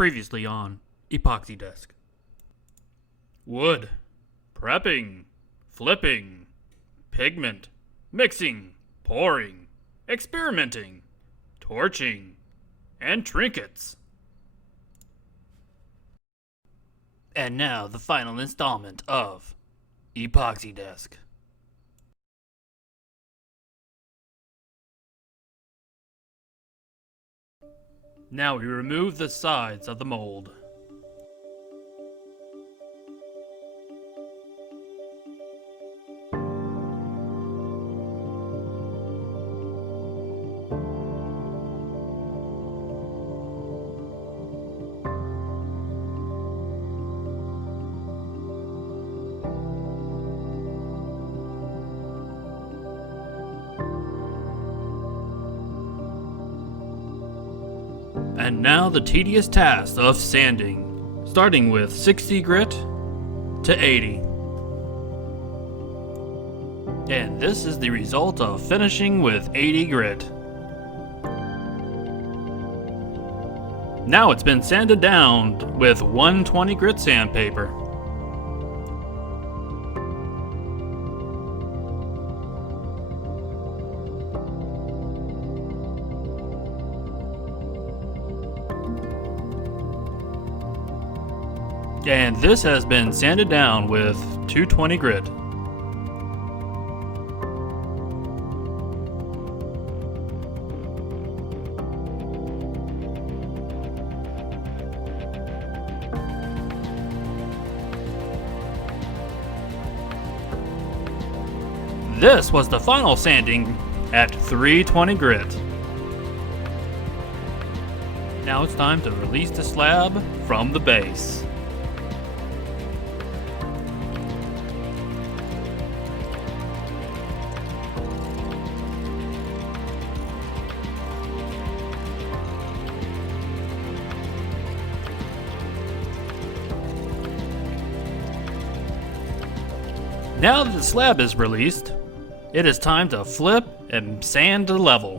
Previously on Epoxy Desk. Wood. Prepping. Flipping. Pigment. Mixing. Pouring. Experimenting. Torching. And trinkets. And now the final installment of Epoxy Desk. Now we remove the sides of the mold. And now the tedious task of sanding, starting with 60 grit to 80. And this is the result of finishing with 80 grit. Now it's been sanded down with 120 grit sandpaper. And this has been sanded down with 220 grit. This was the final sanding at 320 grit. Now it's time to release the slab from the base. Now that the slab is released, it is time to flip and sand to level.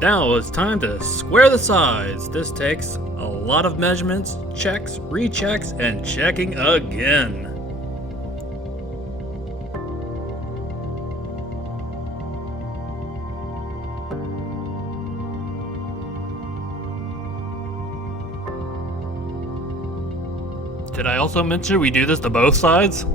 Now it's time to square the sides. This takes a lot of measurements, checks, rechecks, and checking again. Did I also mention we do this to both sides?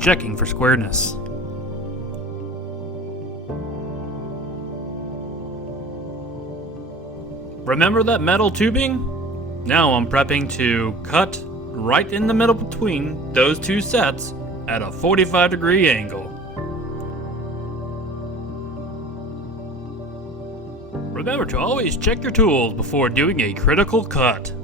Checking for squareness. Remember that metal tubing? Now I'm prepping to cut right in the middle between those two sets at a 45-degree angle. Remember to always check your tools before doing a critical cut.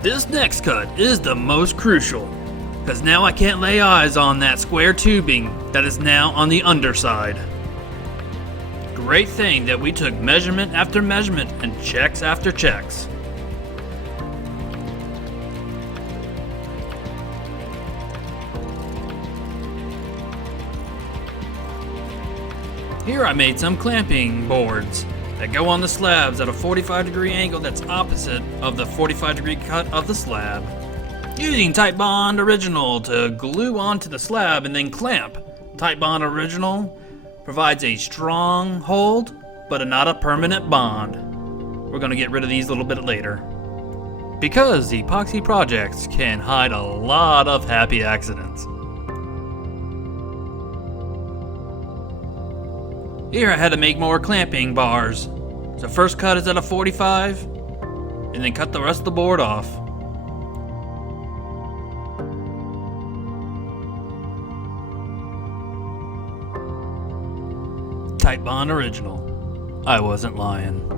This next cut is the most crucial, because now I can't lay eyes on that square tubing that is now on the underside. Great thing that we took measurement after measurement and checks after checks. Here I made some clamping boards that go on the slabs at a 45-degree angle that's opposite of the 45-degree cut of the slab. Using Titebond Original to glue onto the slab and then clamp. Titebond Original provides a strong hold, but not a permanent bond. We're going to get rid of these a little bit later, because epoxy projects can hide a lot of happy accidents. Here I had to make more clamping bars. So first cut is at a 45, and then cut the rest of the board off. Titebond Original. I wasn't lying.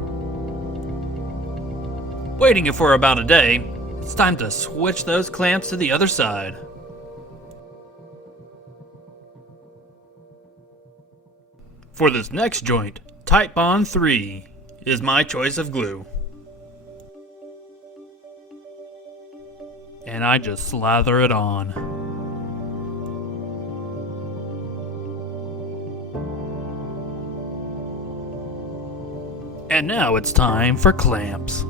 Waiting it for about a day, it's time to switch those clamps to the other side. For this next joint, Titebond 3 is my choice of glue. And I just slather it on. And now it's time for clamps.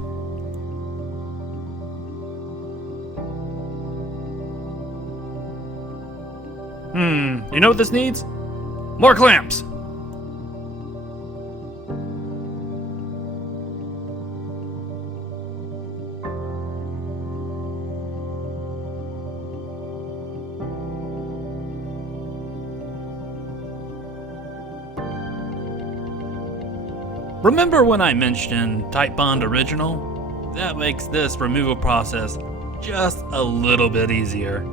You know what this needs? More clamps! Remember when I mentioned Titebond Original? That makes this removal process just a little bit easier.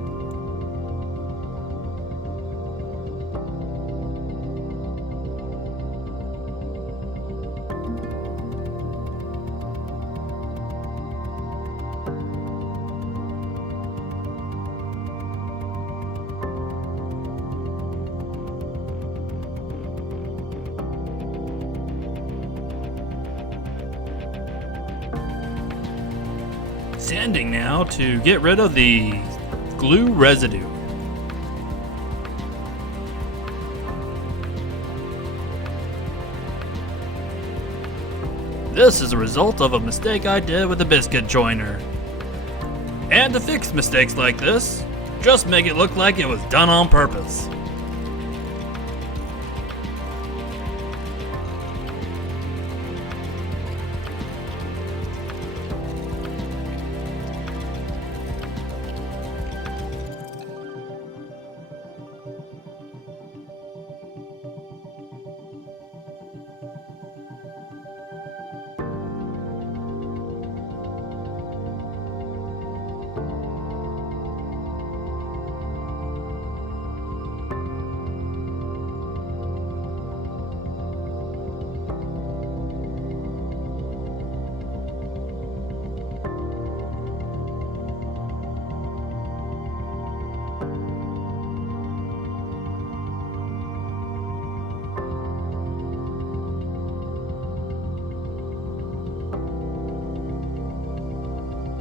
Sanding now to get rid of the glue residue. This is a result of a mistake I did with a biscuit joiner. And to fix mistakes like this, just make it look like it was done on purpose.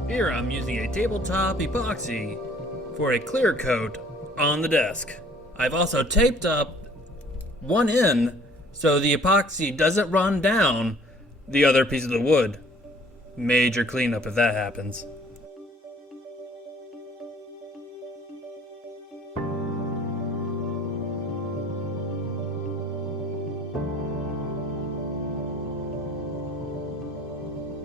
Here I'm using a tabletop epoxy for a clear coat on the desk. I've also taped up one end so the epoxy doesn't run down the other piece of the wood. Major cleanup if that happens.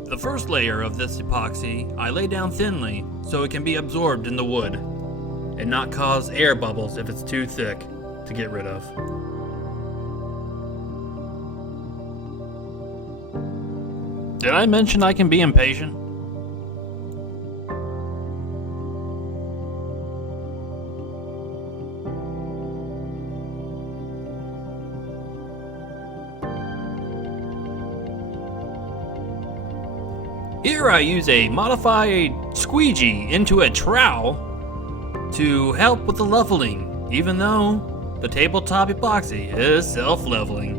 The first layer of this epoxy I lay down thinly so it can be absorbed in the wood and not cause air bubbles if it's too thick to get rid of. Did I mention I can be impatient? Here I use a modified squeegee into a trowel to help with the leveling, even though the tabletop epoxy is self-leveling.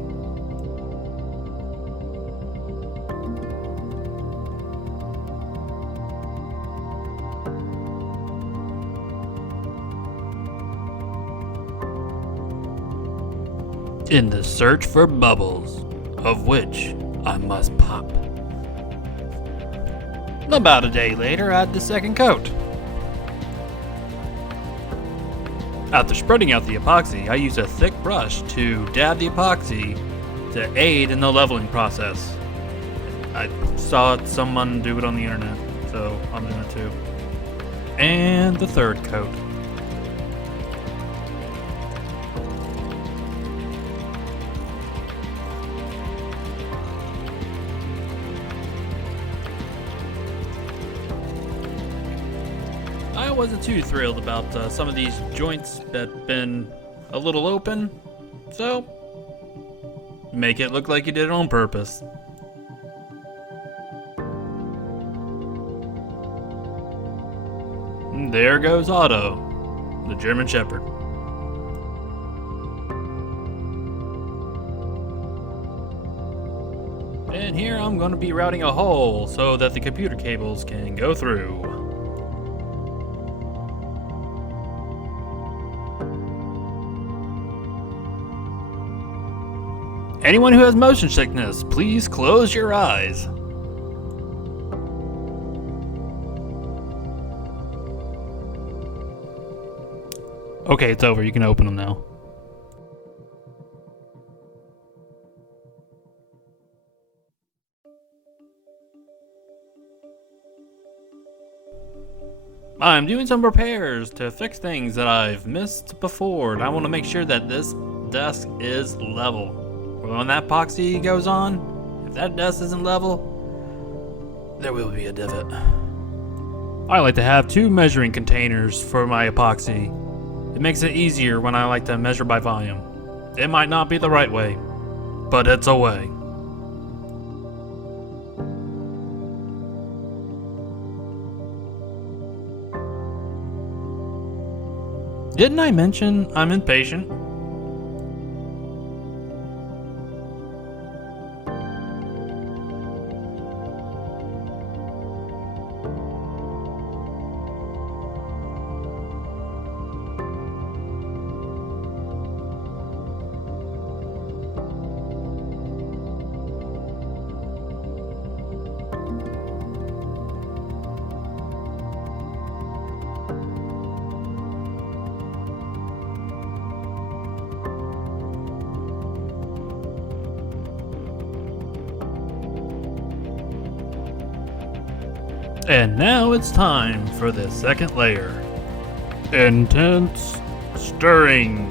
in the search for bubbles, of which I must pop. About a day later, I add the second coat. After spreading out the epoxy, I use a thick brush to dab the epoxy to aid in the leveling process. I saw someone do it on the internet, so I'm doing it too. And the third coat. I wasn't too thrilled about some of these joints that been a little open, so make it look like you did it on purpose. And there goes Otto, the German Shepherd. And here I'm going to be routing a hole so that the computer cables can go through. Anyone who has motion sickness, please close your eyes. Okay, it's over. You can open them now. I'm doing some repairs to fix things that I've missed before, and I want to make sure that this desk is level. When that epoxy goes on, if that desk isn't level, there will be a divot. I like to have 2 measuring containers for my epoxy. It makes it easier when I like to measure by volume. It might not be the right way, but it's a way. Didn't I mention I'm impatient? And now it's time for the second layer. Intense stirring.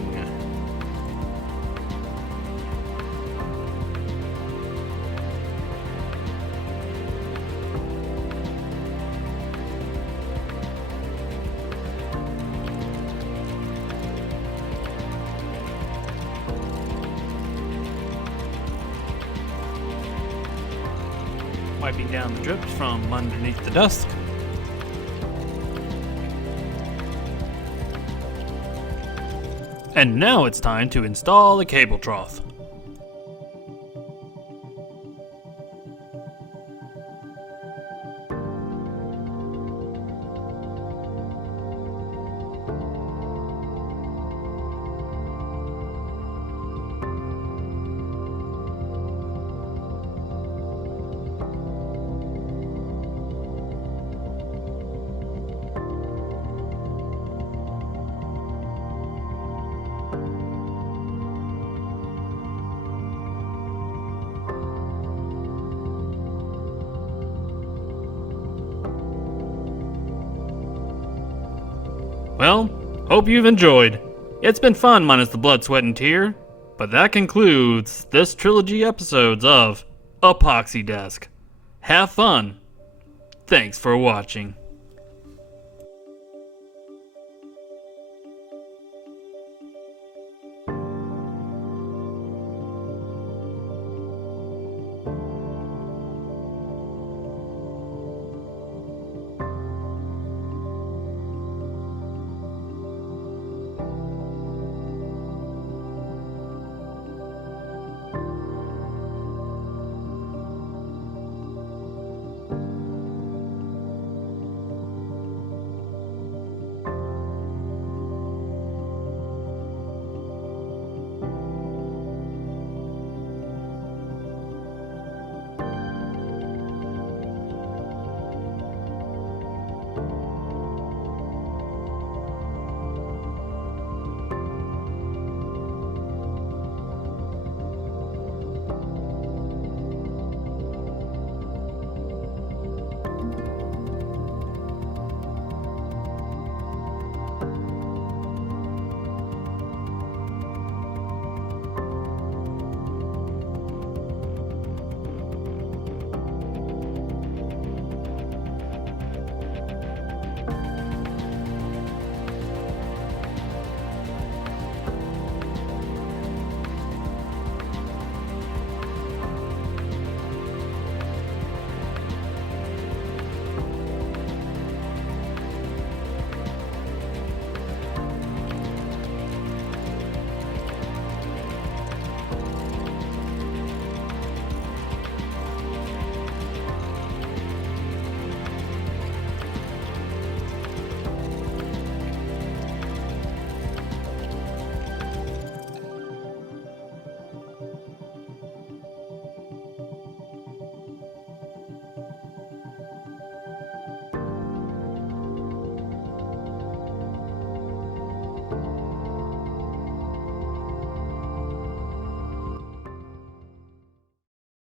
Wiping down the drips from underneath the desk. And now it's time to install the cable trough. Well, hope you've enjoyed. It's been fun minus the blood, sweat, and tear, but that concludes this trilogy episodes of Epoxy Desk. Have fun. Thanks for watching.